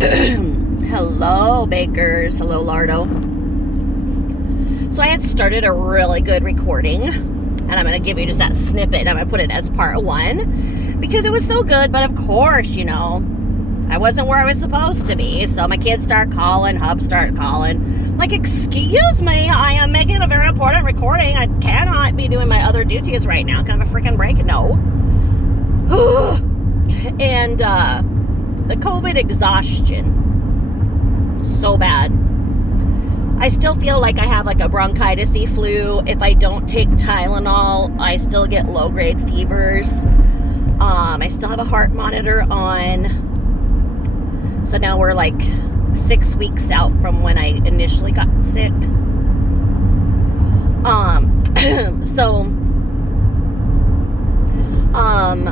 Hello, bakers. Hello, Lardo. So I had started a really good recording, and I'm going to give you just that snippet. I'm going to put it as part one because it was so good, but of course, I wasn't where I was supposed to be. So my kids start calling, Hub start calling. Like, excuse me, I am making a very important recording. I cannot be doing my other duties right now. Can I have a freaking break? No. And the COVID exhaustion. So bad. I still feel like I have like a bronchitis-y flu. If I don't take Tylenol, I still get low-grade fevers. I still have a heart monitor on. So now we're like 6 weeks out from when I initially got sick.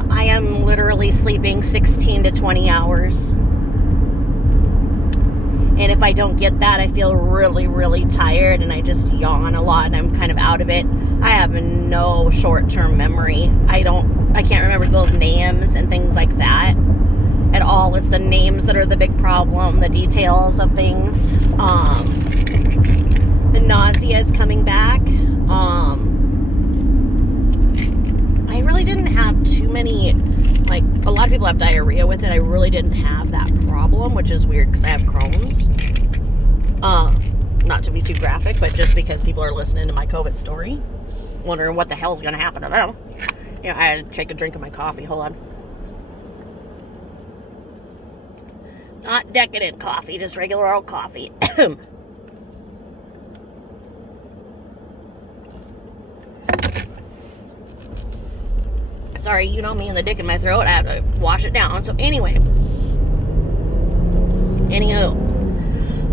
I am literally sleeping 16 to 20 hours. And if I don't get that, I feel really, really tired and I just yawn a lot and I'm kind of out of it. I have no short-term memory. I can't remember those names and things like that at all. It's the names that are the big problem, the details of things. The nausea is coming back. I really didn't have too many, like, a lot of people have diarrhea with it. I really didn't have that problem, which is weird because I have Crohn's. Not to be too graphic, but just because people are listening to my COVID story, wondering what the hell's going to happen to them. I had to take a drink of my coffee. Hold on. Not decadent coffee, just regular old coffee. Sorry, you know me and the dick in my throat. I have to wash it down. So anyway. Anywho.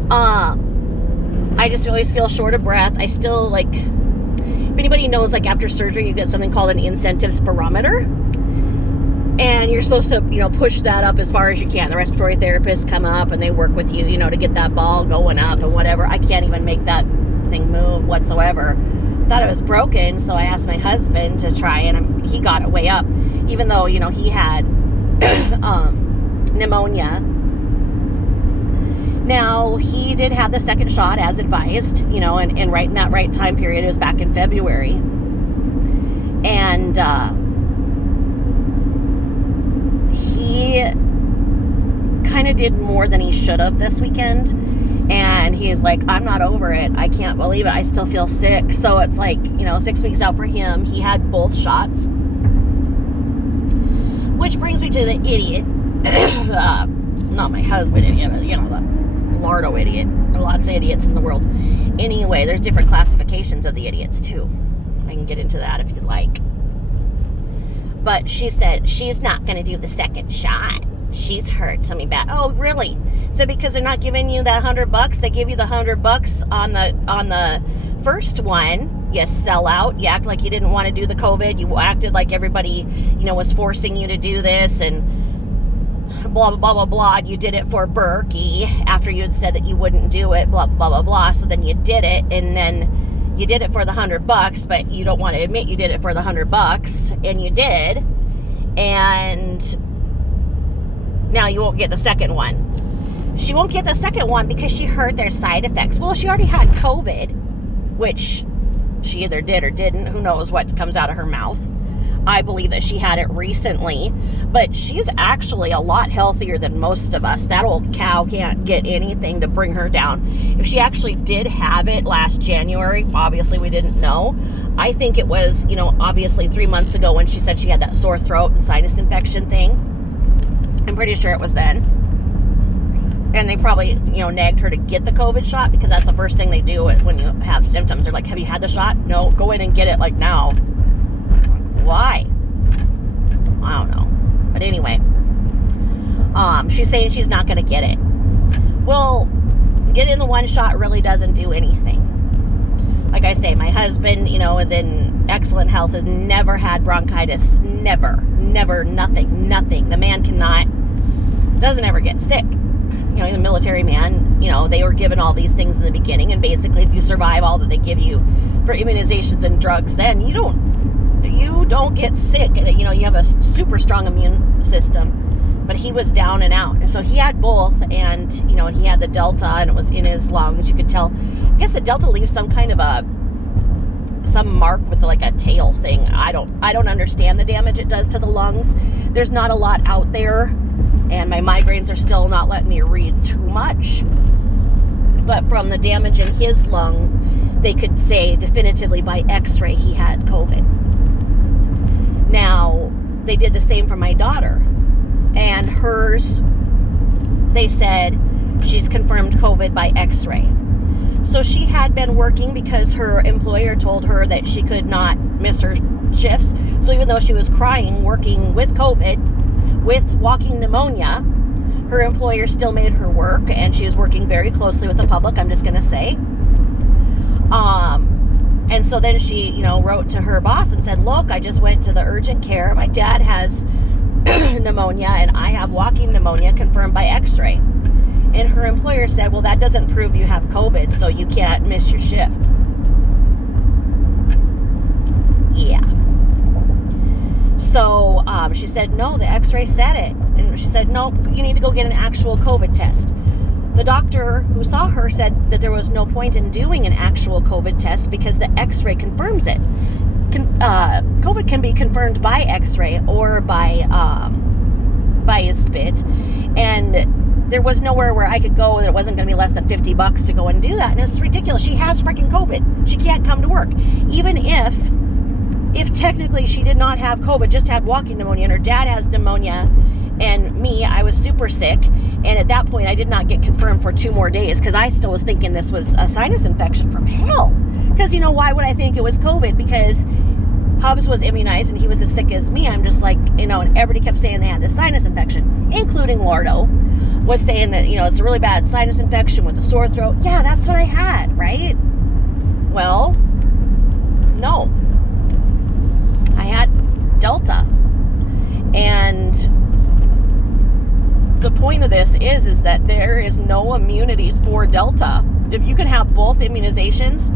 I just always feel short of breath. I still, like, if anybody knows, like, after surgery, you get something called an incentive spirometer. And you're supposed to, push that up as far as you can. The respiratory therapists come up and they work with you, to get that ball going up and whatever. I can't even make that thing move whatsoever. Thought it was broken, so I asked my husband to try, and he got it way up, even though he had pneumonia. Now he did have the second shot as advised, and right in that right time period. It was back in February, and he kind of did more than he should have this weekend. And he's like, I'm not over it. I can't believe it. I still feel sick. So it's like, 6 weeks out for him. He had both shots. Which brings me to the idiot. Not my husband idiot, but, the Lardo idiot. There are lots of idiots in the world. Anyway, there's different classifications of the idiots, too. I can get into that if you'd like. But she said she's not going to do the second shot. She's hurt so bad. Oh, really? So because they're not giving you that $100, they give you the $100 on the first one. You sell out. You act like you didn't want to do the COVID. You acted like everybody, was forcing you to do this and blah, blah, blah, blah, blah. You did it for Berkey after you had said that you wouldn't do it, blah, blah, blah, blah. So then you did it, and then you did it for the $100, but you don't want to admit you did it for the $100, and you did. And now you won't get the second one. She won't get the second one because she heard their side effects. Well, she already had COVID, which she either did or didn't. Who knows what comes out of her mouth. I believe that she had it recently, but she's actually a lot healthier than most of us. That old cow can't get anything to bring her down. If she actually did have it last January, obviously we didn't know. I think it was, obviously 3 months ago when she said she had that sore throat and sinus infection thing. I'm pretty sure it was then. And they probably, nagged her to get the COVID shot because that's the first thing they do when you have symptoms. They're like, have you had the shot? No, go in and get it like now. Why? I don't know. But anyway, she's saying she's not going to get it. Well, getting the one shot really doesn't do anything. Like I say, my husband, is in excellent health, has never had bronchitis. Never, nothing. The man doesn't ever get sick. He's a military man. They were given all these things in the beginning, and basically if you survive all that they give you for immunizations and drugs, then you don't get sick. You have a super strong immune system. But he was down and out. And so he had both, and, you know, he had the Delta, and it was in his lungs. You could tell. I guess the Delta leaves some kind of some mark with like a tail thing. I don't understand the damage it does to the lungs. There's not a lot out there, and my migraines are still not letting me read too much. But from the damage in his lung, they could say definitively by x-ray he had COVID. Now, they did the same for my daughter. And hers, they said she's confirmed COVID by x-ray. So she had been working because her employer told her that she could not miss her shifts. So even though she was crying, working with COVID, with walking pneumonia, her employer still made her work, and she was working very closely with the public, I'm just going to say. And so then she, you know, wrote to her boss and said, look, I just went to the urgent care. My dad has pneumonia, and I have walking pneumonia confirmed by x-ray. And her employer said, well, that doesn't prove you have COVID, so you can't miss your shift. Yeah. So she said, no, the x-ray said it. And she said, no, you need to go get an actual COVID test. The doctor who saw her said that there was no point in doing an actual COVID test because the x-ray confirms it. COVID can be confirmed by x-ray or by a spit, and there was nowhere where I could go that it wasn't going to be less than $50 to go and do that, and it's ridiculous. She has freaking COVID. She can't come to work. Even if technically she did not have COVID, just had walking pneumonia, and her dad has pneumonia, and me, I was super sick, and at that point I did not get confirmed for 2 more days because I still was thinking this was a sinus infection from hell. Because, you know, why would I think it was COVID? Because Hubs was immunized and he was as sick as me. I'm just like, you know, and everybody kept saying they had this sinus infection, including Lardo, was saying that, you know, it's a really bad sinus infection with a sore throat. Yeah, that's what I had, right? Well, no. I had Delta. And the point of this is that there is no immunity for Delta. If you can have both immunizations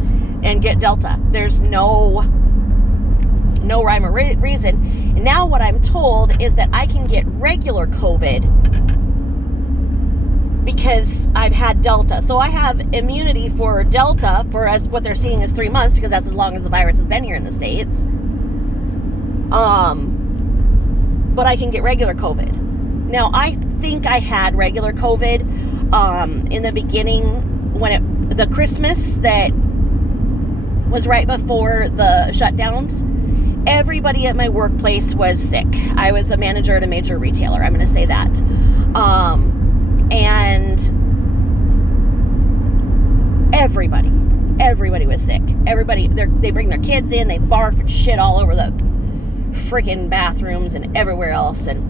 and get Delta, there's no rhyme or reason. And now what I'm told is that I can get regular COVID because I've had Delta. So I have immunity for Delta for as what they're seeing is 3 months, because that's as long as the virus has been here in the States. But I can get regular COVID. Now, I think I had regular COVID in the beginning when the Christmas that was right before the shutdowns. Everybody at my workplace was sick. I was a manager at a major retailer. I'm going to say that. And everybody was sick. Everybody, they bring their kids in, they barf and shit all over the freaking bathrooms and everywhere else. And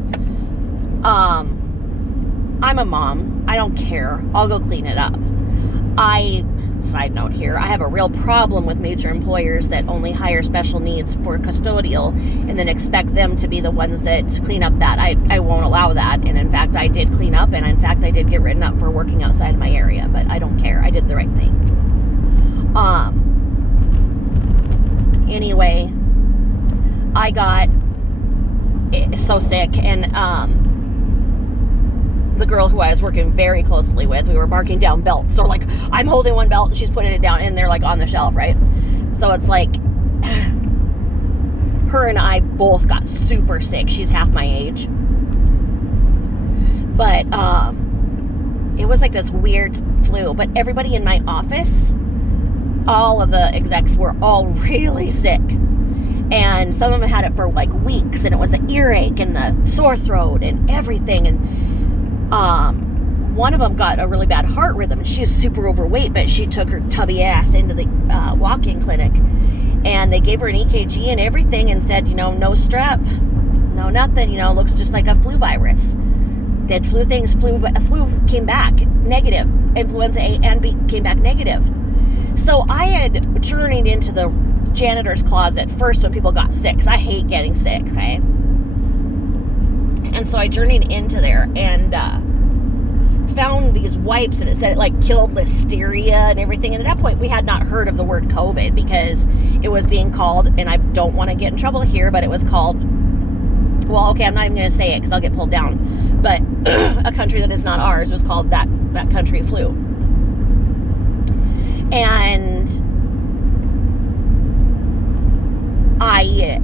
I'm a mom. I don't care. I'll go clean it up. Side note here, I have a real problem with major employers that only hire special needs for custodial and then expect them to be the ones that clean up that. I won't allow that. And in fact, I did clean up, and in fact, I did get written up for working outside of my area, but I don't care. I did the right thing. Anyway, I got so sick, and the girl who I was working very closely with, we were marking down belts. So like, I'm holding one belt and she's putting it down, and they're like on the shelf, right? So it's like, her and I both got super sick. She's half my age. But it was like this weird flu. But everybody in my office, all of the execs were all really sick. And some of them had it for like weeks, and it was an earache and the sore throat and everything. And one of them got a really bad heart rhythm. She was super overweight, but she took her tubby ass into the walk-in clinic, and they gave her an EKG and everything and said, you know, no strep, no nothing, you know, looks just like a flu virus. Did flu things, flu came back negative. Influenza A and B came back negative. So I had journeyed into the janitor's closet first when people got sick, because I hate getting sick, okay? And so I journeyed into there and found these wipes, and it said it like killed listeria and everything. And at that point, we had not heard of the word COVID, because it was being called, and I don't want to get in trouble here, but it was called well, okay, I'm not even going to say it because I'll get pulled down, but a country that is not ours was called that country flu. And I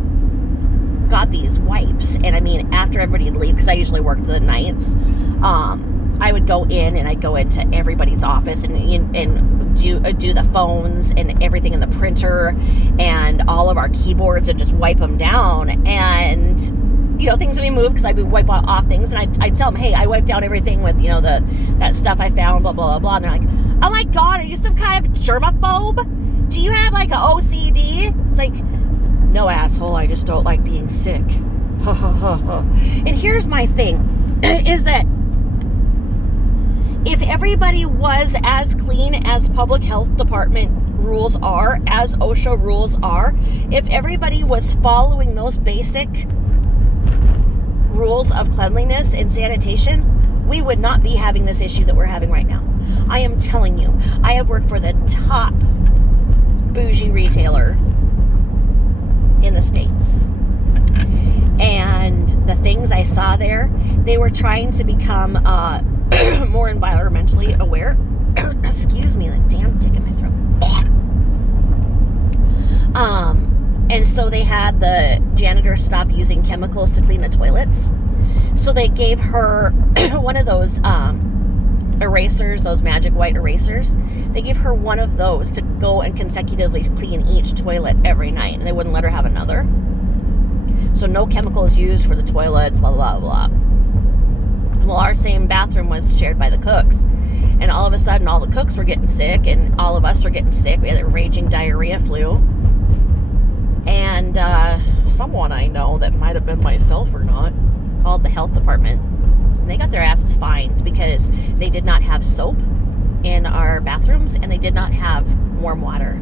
got these wipes, and I mean, after everybody would leave, because I usually worked the nights, I would go in and I'd go into everybody's office and do the phones and everything in the printer and all of our keyboards and just wipe them down. And things would be moved because I would wipe off things, and I'd tell them, hey, I wiped down everything with that stuff I found, blah blah blah. And they're like, oh my god, are you some kind of germaphobe? Do you have like a OCD? It's like, no, asshole, I just don't like being sick. And here's my thing, is that if everybody was as clean as public health department rules are, as OSHA rules are, if everybody was following those basic rules of cleanliness and sanitation, we would not be having this issue that we're having right now. I am telling you, I have worked for the top bougie retailer in the States. And the things I saw there, they were trying to become more environmentally aware. Excuse me, the damn tick in my throat. And so they had the janitor stop using chemicals to clean the toilets. So they gave her one of those erasers, those magic white erasers. They gave her one of those to go and consecutively clean each toilet every night, and they wouldn't let her have another. So no chemicals used for the toilets, blah, blah, blah. Well, our same bathroom was shared by the cooks, and all of a sudden all the cooks were getting sick, and all of us were getting sick. We had a raging diarrhea flu. And someone I know, that might have been myself or not, called the health department. And they got their asses fined because they did not have soap in our bathrooms, and they did not have warm water.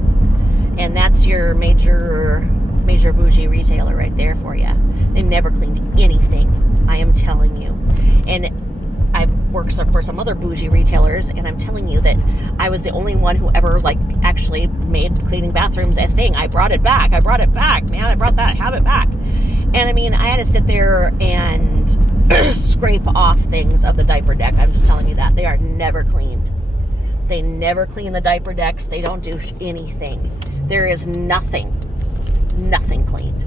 And that's your major bougie retailer right there for you. They never cleaned anything, I am telling you. And I've worked for some other bougie retailers, and I'm telling you that I was the only one who ever actually made cleaning bathrooms a thing. I brought it back, man. I brought that habit back. And I mean, I had to sit there and scrape off things of the diaper deck. I'm just telling you that. They are never cleaned. They never clean the diaper decks. They don't do anything. There is nothing cleaned.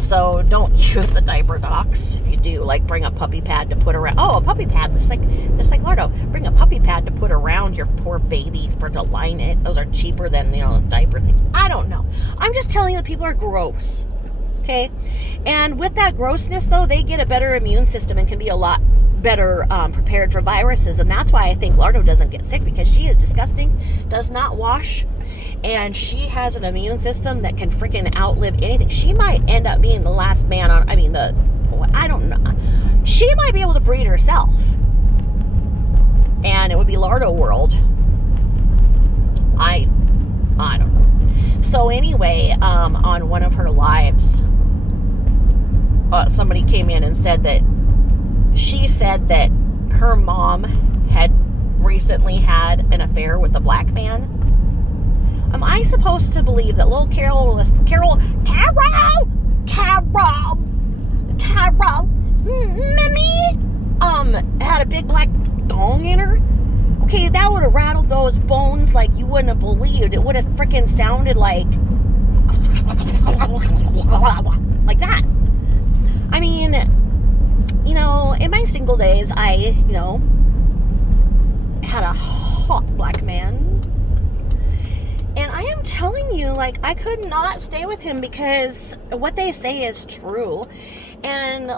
So don't use the diaper docks. If you do, bring a puppy pad to put around. Oh, a puppy pad, just like Lardo. Bring a puppy pad to put around your poor baby to line it. Those are cheaper than diaper things. I don't know. I'm just telling you that people are gross. Okay, and with that grossness, though, they get a better immune system and can be a lot better prepared for viruses. And that's why I think Lardo doesn't get sick, because she is disgusting, does not wash, and she has an immune system that can freaking outlive anything. She might end up being the last man on, I don't know. She might be able to breed herself, and it would be Lardo world. I don't know. So anyway, on one of her lives, somebody came in and said that she said that her mom had recently had an affair with a black man. Am I supposed to believe that little Carol, Mimi, had a big black dong in her? Okay, that would have rattled those bones like you wouldn't have believed. It would have freaking sounded like that. I mean, in my single days, I, had a hot black man. And I am telling you, I could not stay with him because what they say is true. And,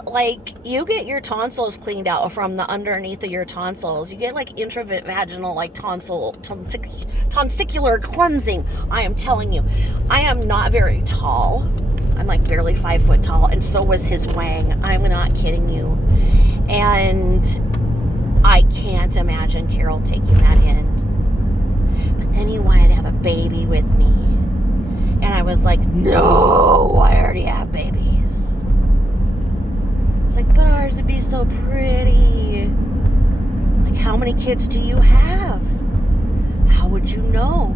you get your tonsils cleaned out from the underneath of your tonsils. You get, intravaginal, tonsillar cleansing. I am telling you. I am not very tall. I'm, barely 5 foot tall. And so was his wang. I'm not kidding you. And I can't imagine Carol taking that in. But then he wanted to have a baby with me. And I was like, no, I already have babies. It's but ours would be so pretty. How many kids do you have? How would you know?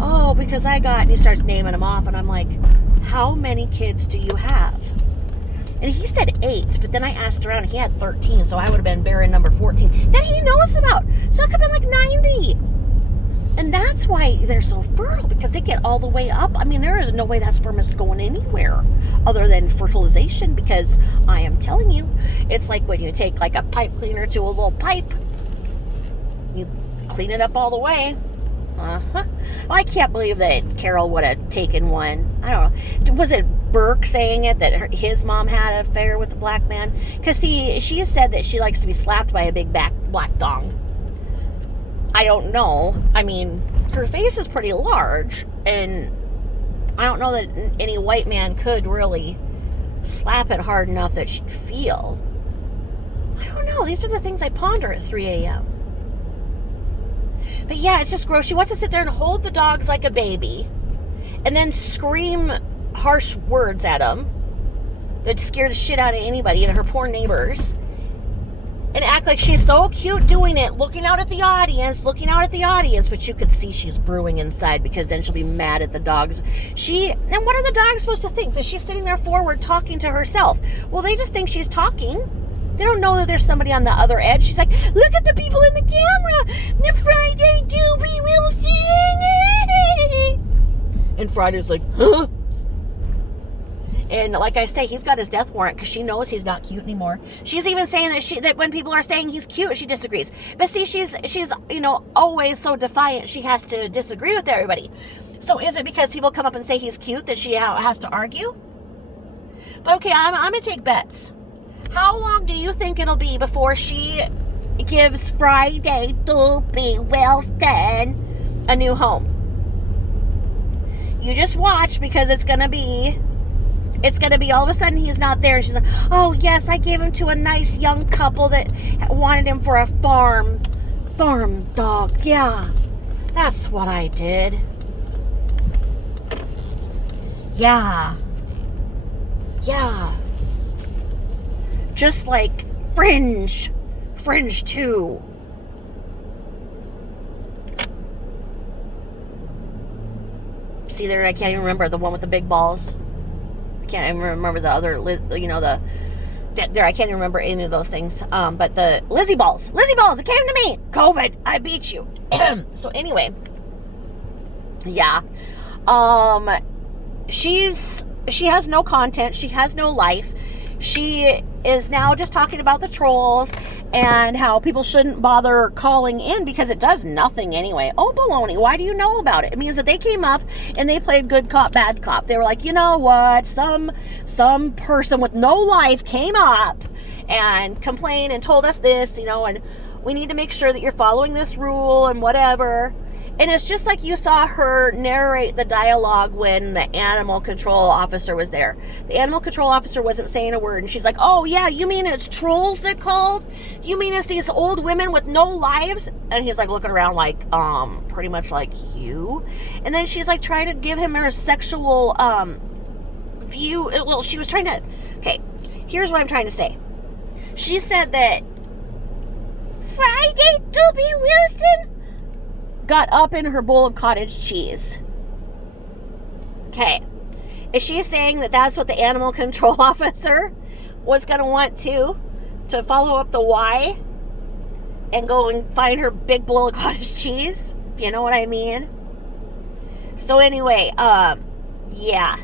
Oh, because I got, and he starts naming them off, and I'm like, how many kids do you have? And he said 8, but then I asked around, he had 13, so I would have been bearing number 14 that he knows about. So it could have been like 90. And that's why they're so fertile, because they get all the way up. I mean, there is no way that sperm is going anywhere other than fertilization, because I am telling you, it's like when you take like a pipe cleaner to a little pipe, you clean it up all the way. Well, I can't believe that Carol would have taken one. I don't know. Was it Burke saying it, that his mom had an affair with the black man? Because she has said that she likes to be slapped by a big black dong. I don't know. I mean, her face is pretty large, and I don't know that any white man could really slap it hard enough that she'd feel. I don't know. These are the things I ponder at 3 a.m. But yeah, it's just gross. She wants to sit there and hold the dogs like a baby and then scream harsh words at them that scare the shit out of anybody and her poor neighbors, and act like she's so cute doing it, looking out at the audience, but you could see she's brewing inside, because then she'll be mad at the dogs. And what are the dogs supposed to think? That she's sitting there forward talking to herself? Well, they just think she's talking. They don't know that there's somebody on the other edge. She's like, look at the people in the camera. The Friday Doobie Wilson. And Friday's like, huh? And like I say, he's got his death warrant because she knows he's not cute anymore. She's even saying that when people are saying he's cute, she disagrees. But see, she's always so defiant. She has to disagree with everybody. So is it because people come up and say he's cute that she has to argue? But okay, I'm gonna take bets. How long do you think it'll be before she gives Friday Doobie Wilson a new home? You just watch, because it's gonna be all of a sudden he's not there, and she's like, oh yes, I gave him to a nice young couple that wanted him for a farm dog. Yeah, that's what I did. Yeah. Just like Fringe 2. See there, I can't even remember the one with the big balls. I can't even remember the other, I can't even remember any of those things. But the Lizzie balls, it came to me. COVID, I beat you. So anyway, yeah. She has no content. She has no life. She is now just talking about the trolls and how people shouldn't bother calling in because it does nothing anyway. Oh, baloney. Why do you know about it? It means that they came up and they played good cop, bad cop. They were like, you know what? Some person with no life came up and complained and told us this, and we need to make sure that you're following this rule and whatever. And it's just like you saw her narrate the dialogue when the animal control officer was there. The animal control officer wasn't saying a word. And she's like, oh, yeah, you mean it's trolls that called? You mean it's these old women with no lives? And he's like looking around like, pretty much like you. And then she's like trying to give him her sexual view. Well, she was trying to... Okay, here's what I'm trying to say. She said that Friday Doobie Wilson got up in her bowl of cottage cheese. Okay. Is she saying that that's what the animal control officer was going to want to follow up the why and go and find her big bowl of cottage cheese? If you know what I mean. So anyway, yeah.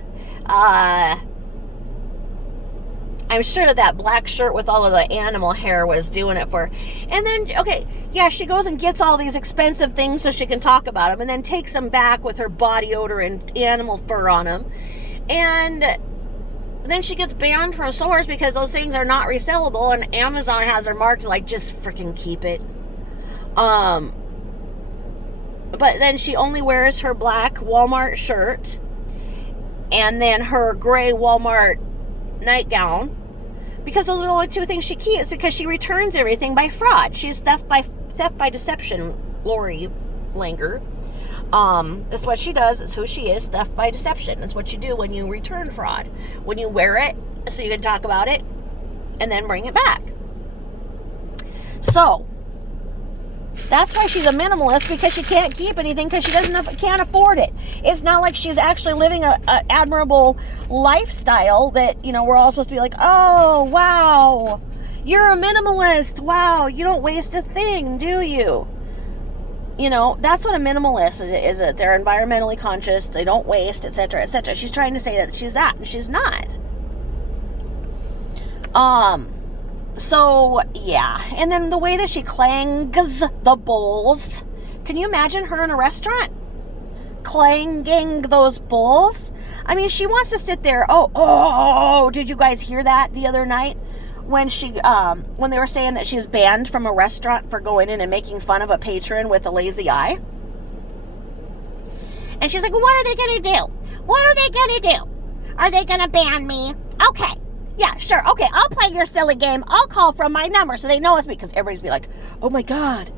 I'm sure that black shirt with all of the animal hair was doing it for her. And then, okay, yeah, she goes and gets all these expensive things so she can talk about them, and then takes them back with her body odor and animal fur on them. And then she gets banned from stores because those things are not resellable, and Amazon has her marked like, just freaking keep it. But then she only wears her black Walmart shirt and then her gray Walmart nightgown, because those are the only two things she keeps, because she returns everything by fraud. She's theft by deception, Lori Langer. That's what she does. It's who she is, theft by deception. It's what you do when you return fraud. When you wear it so you can talk about it and then bring it back. So That's why she's a minimalist, because she can't keep anything because she can't afford it. It's not like she's actually living a admirable lifestyle that, you know, we're all supposed to be like, oh, wow, you're a minimalist. Wow, you don't waste a thing, do you? You know, that's what a minimalist is. That they're environmentally conscious, they don't waste, etc., etc. She's trying to say that she's that, and she's not. So, yeah. And then the way that she clangs the bowls. Can you imagine her in a restaurant? Clanging those bowls? I mean, she wants to sit there. Oh, did you guys hear that the other night? When when they were saying that she's banned from a restaurant for going in and making fun of a patron with a lazy eye. And she's like, what are they going to do? What are they going to do? Are they going to ban me? Okay. Yeah, sure. Okay, I'll play your silly game. I'll call from my number so they know it's me. Because everybody's be like, oh my God,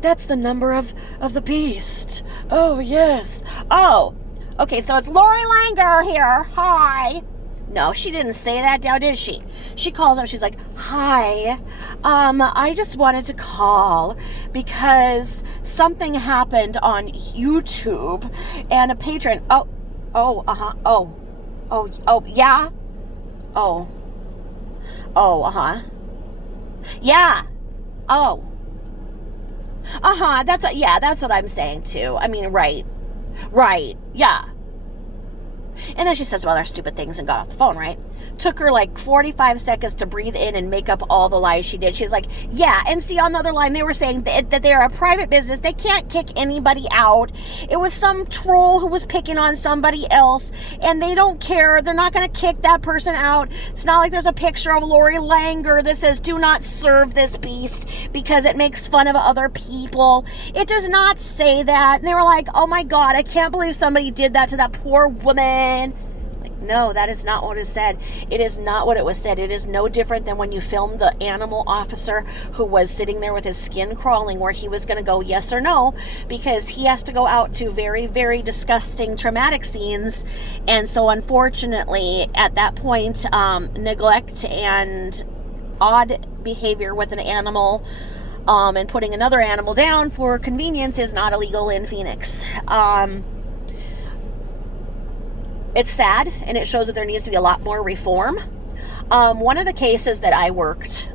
that's the number of the beast. Oh, yes. Oh, okay, so it's Lori Langer here. Hi. No, she didn't say that now, did she? She calls up, she's like, hi, I just wanted to call because something happened on YouTube and a patron, yeah, yeah, that's what I'm saying too. I mean, right, yeah. And then she says, well, they're stupid things, and got off the phone, right? Took her like 45 seconds to breathe in and make up all the lies she did. She's like, yeah, and see, on the other line, they were saying that they're a private business. They can't kick anybody out. It was some troll who was picking on somebody else, and they don't care. They're not going to kick that person out. It's not like there's a picture of Lori Langer that says, do not serve this beast because it makes fun of other people. It does not say that. And they were like, oh my God, I can't believe somebody did that to that poor woman. Like, no, that is not what is said. It is not what it was said. It is no different than when you filmed the animal officer who was sitting there with his skin crawling, where he was going to go yes or no, because he has to go out to very, very disgusting, traumatic scenes. And so unfortunately, at that point, neglect and odd behavior with an animal, and putting another animal down for convenience is not illegal in Phoenix. It's sad, and it shows that there needs to be a lot more reform. One of the cases that I worked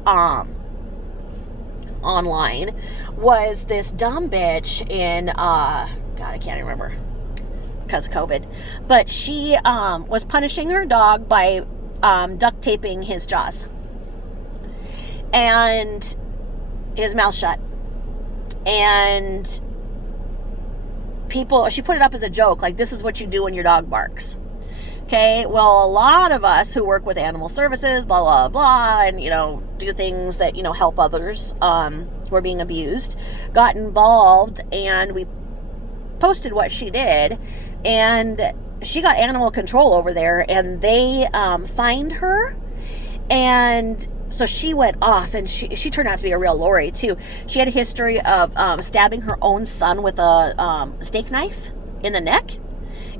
online was this dumb bitch in, God, I can't remember because of COVID, but she was punishing her dog by duct taping his jaws and his mouth shut. And she put it up as a joke, like, this is what you do when your dog barks. Okay, well, a lot of us who work with animal services, blah, blah, blah, and, you know, do things that, you know, help others who are being abused, got involved, and we posted what she did, and she got animal control over there, and they fined her, and so she went off, and she turned out to be a real Lori, too. She had a history of stabbing her own son with a steak knife in the neck,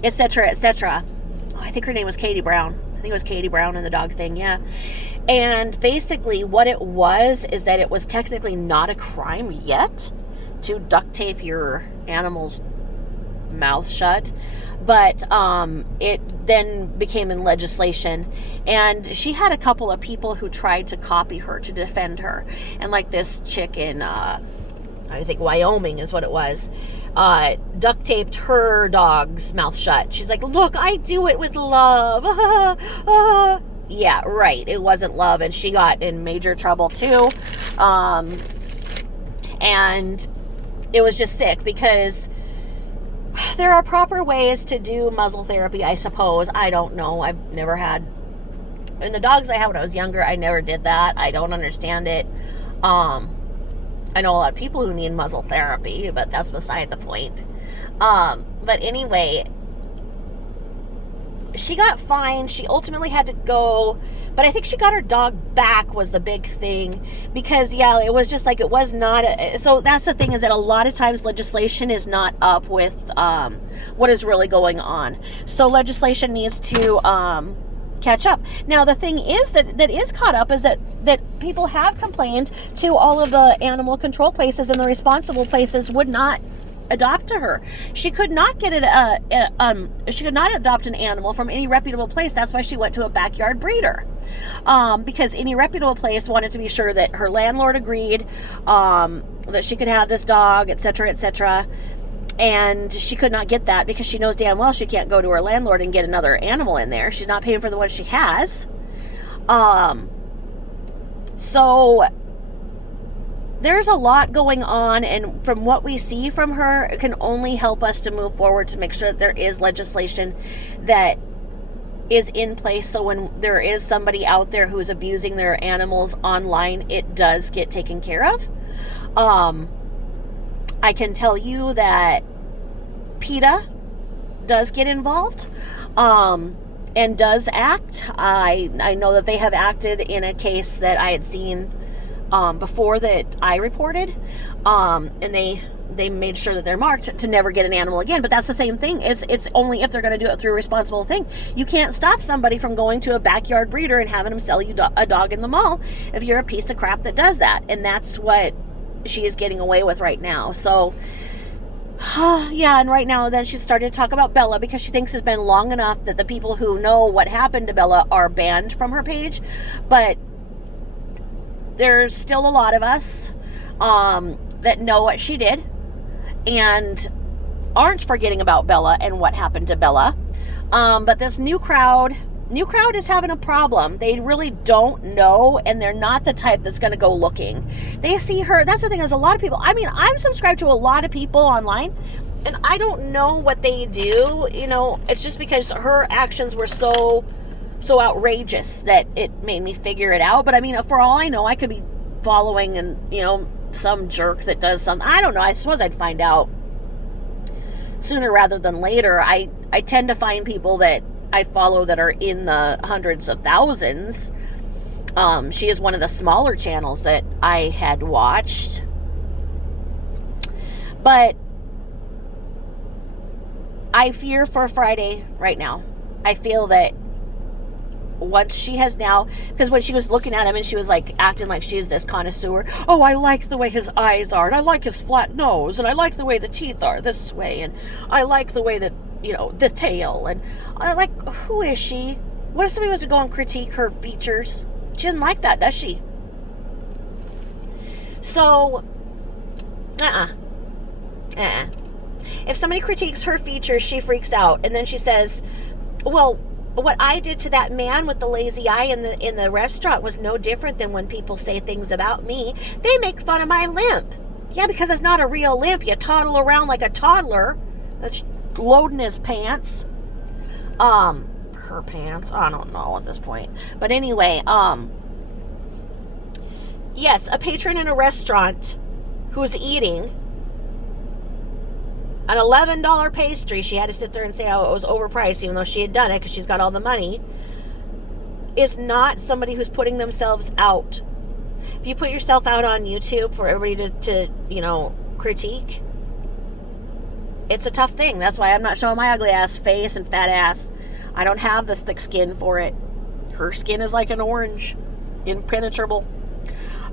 etc., etc. I think her name was Katie Brown. I think it was Katie Brown in the dog thing, yeah. And basically what it was is that it was technically not a crime yet to duct tape your animal's mouth shut, but it then became in legislation, and she had a couple of people who tried to copy her to defend her, and like this chick in I think Wyoming is what it was, duct taped her dog's mouth shut. She's like, look, I do it with love. Yeah, right, it wasn't love, and she got in major trouble too. And it was just sick, because there are proper ways to do muzzle therapy, I suppose. I don't know. I've never had... And the dogs I had when I was younger, I never did that. I don't understand it. I know a lot of people who need muzzle therapy, but that's beside the point. But anyway, she got fined. She ultimately had to go... But I think she got her dog back was the big thing, because, yeah, it was just like, it was not... So that's the thing, is that a lot of times legislation is not up with what is really going on. So legislation needs to catch up. Now, the thing is that is caught up is that people have complained to all of the animal control places, and the responsible places would not adopt to her. She could not get she could not adopt an animal from any reputable place. That's why she went to a backyard breeder, because any reputable place wanted to be sure that her landlord agreed that she could have this dog, etc., etc. And she could not get that because she knows damn well she can't go to her landlord and get another animal in there. She's not paying for the one she has. So there's a lot going on, and from what we see from her, it can only help us to move forward to make sure that there is legislation that is in place, so when there is somebody out there who's abusing their animals online, it does get taken care of. I can tell you that PETA does get involved and does act. I know that they have acted in a case that I had seen before that I reported, and they made sure that they're marked to never get an animal again. But that's the same thing. It's only if they're going to do it through a responsible thing. You can't stop somebody from going to a backyard breeder and having them sell you a dog in the mall if you're a piece of crap that does that. And that's what she is getting away with right now. So yeah, and right now then she started to talk about Bella because she thinks it's been long enough that the people who know what happened to Bella are banned from her page. But there's still a lot of us that know what she did and aren't forgetting about Bella and what happened to Bella. But this new crowd is having a problem. They really don't know, and they're not the type that's going to go looking. They see her. That's the thing, is a lot of people. I mean, I'm subscribed to a lot of people online, and I don't know what they do. You know, it's just because her actions were so outrageous that it made me figure it out. But I mean, for all I know, I could be following and, you know, some jerk that does something. I don't know. I suppose I'd find out sooner rather than later. I tend to find people that I follow that are in the hundreds of thousands. She is one of the smaller channels that I had watched. But I fear for Friday right now. I feel that once she has now, because when she was looking at him and she was like acting like she's this connoisseur, oh, I like the way his eyes are, and I like his flat nose, and I like the way the teeth are this way, and I like the way that, you know, the tail, and I like, who is she? What if somebody was to go and critique her features? She doesn't like that, does she? So, if somebody critiques her features, she freaks out, and then she says, well, what I did to that man with the lazy eye in the restaurant was no different than when people say things about me. They make fun of my limp. Yeah, because it's not a real limp. You toddle around like a toddler. That's loading his pants. Her pants. I don't know at this point. But anyway, yes, a patron in a restaurant who's eating an $11 pastry, she had to sit there and say how it was overpriced, even though she had done it because she's got all the money, is not somebody who's putting themselves out. If you put yourself out on YouTube for everybody to you know, critique, it's a tough thing. That's why I'm not showing my ugly ass face and fat ass. I don't have this thick skin for it. Her skin is like an orange, impenetrable.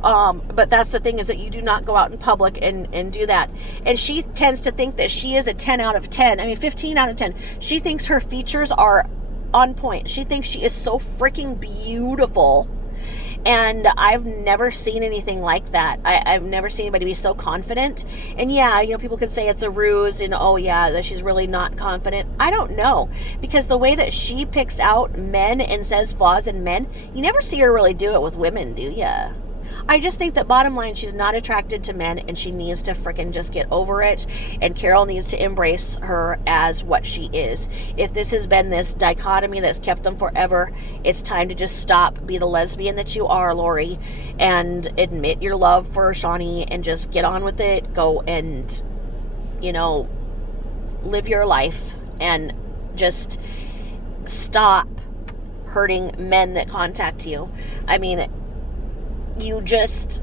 But that's the thing, is that you do not go out in public and do that. And she tends to think that she is a 10 out of 10. I mean, 15 out of 10. She thinks her features are on point. She thinks she is so freaking beautiful. And I've never seen anything like that. I've never seen anybody be so confident. And yeah, you know, people could say it's a ruse and, oh yeah, that she's really not confident. I don't know. Because the way that she picks out men and says flaws in men, you never see her really do it with women, do ya? I just think that bottom line, she's not attracted to men, and she needs to frickin' just get over it, and Carol needs to embrace her as what she is. If this has been this dichotomy that's kept them forever, it's time to just stop, be the lesbian that you are, Lori, and admit your love for Shawnee and just get on with it. Go and, you know, live your life and just stop hurting men that contact you. I mean, you just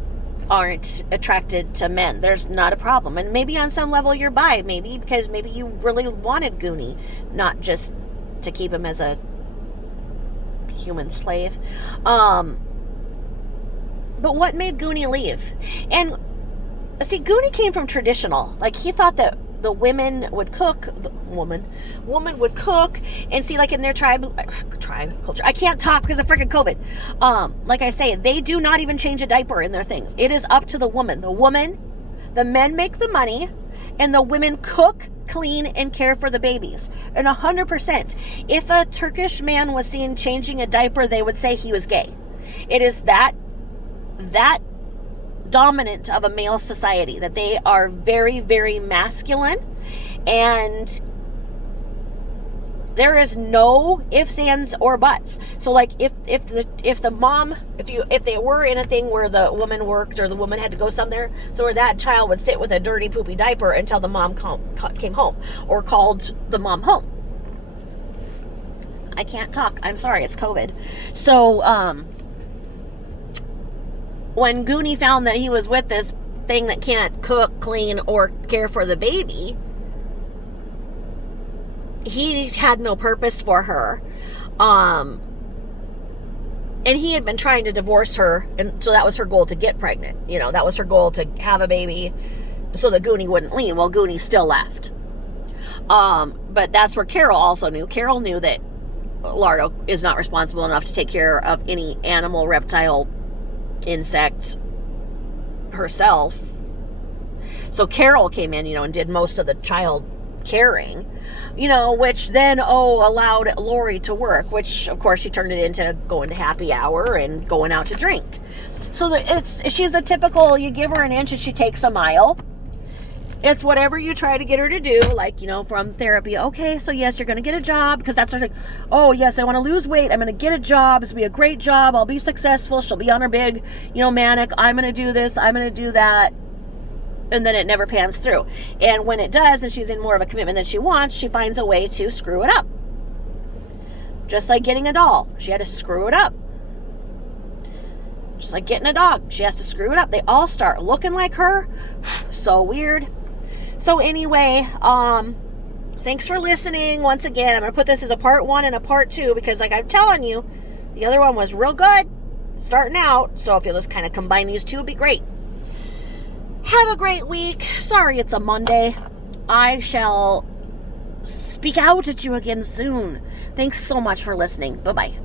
aren't attracted to men. There's not a problem. And maybe on some level you're bi. Maybe because maybe you really wanted Goonie, not just to keep him as a human slave. But what made Goonie leave? And see, Goonie came from traditional. Like, he thought that the women would cook, woman would cook, and see, like in their tribe culture. I can't talk because of freaking COVID. Like I say, they do not even change a diaper in their things. It is up to the woman. The men make the money, and the women cook, clean, and care for the babies. And 100%, if a Turkish man was seen changing a diaper, they would say he was gay. It is that dominant of a male society, that they are very, very masculine, and there is no ifs, ands, or buts. So like if they were in a thing where the woman worked, or the woman had to go somewhere, so where that child would sit with a dirty poopy diaper until the mom came home, or called the mom home. I can't talk. I'm sorry, it's COVID. So when Goonie found that he was with this thing that can't cook, clean, or care for the baby, he had no purpose for her. And he had been trying to divorce her, and so that was her goal, to get pregnant. You know, that was her goal, to have a baby so that Goonie wouldn't leave. Well, Goonie still left. But that's where Carol also knew. Carol knew that Lardo is not responsible enough to take care of any animal, reptile, insect herself. So Carol came in, and did most of the child caring, which then allowed Lori to work, which of course she turned it into going to happy hour and going out to drink. So she's the typical, you give her an inch and she takes a mile. It's whatever you try to get her to do, like, from therapy. Okay, so yes, you're going to get a job, because that's her thing. Oh, yes, I want to lose weight. I'm going to get a job. It's going to be a great job. I'll be successful. She'll be on her big, manic. I'm going to do this. I'm going to do that. And then it never pans through. And when it does, and she's in more of a commitment than she wants, she finds a way to screw it up. Just like getting a doll. She had to screw it up. Just like getting a dog. She has to screw it up. They all start looking like her. So weird. So anyway, thanks for listening. Once again, I'm going to put this as a part 1 and a part 2, because like I'm telling you, the other one was real good starting out. So if you'll just kind of combine these two, it'd be great. Have a great week. Sorry it's a Monday. I shall speak out at you again soon. Thanks so much for listening. Bye-bye.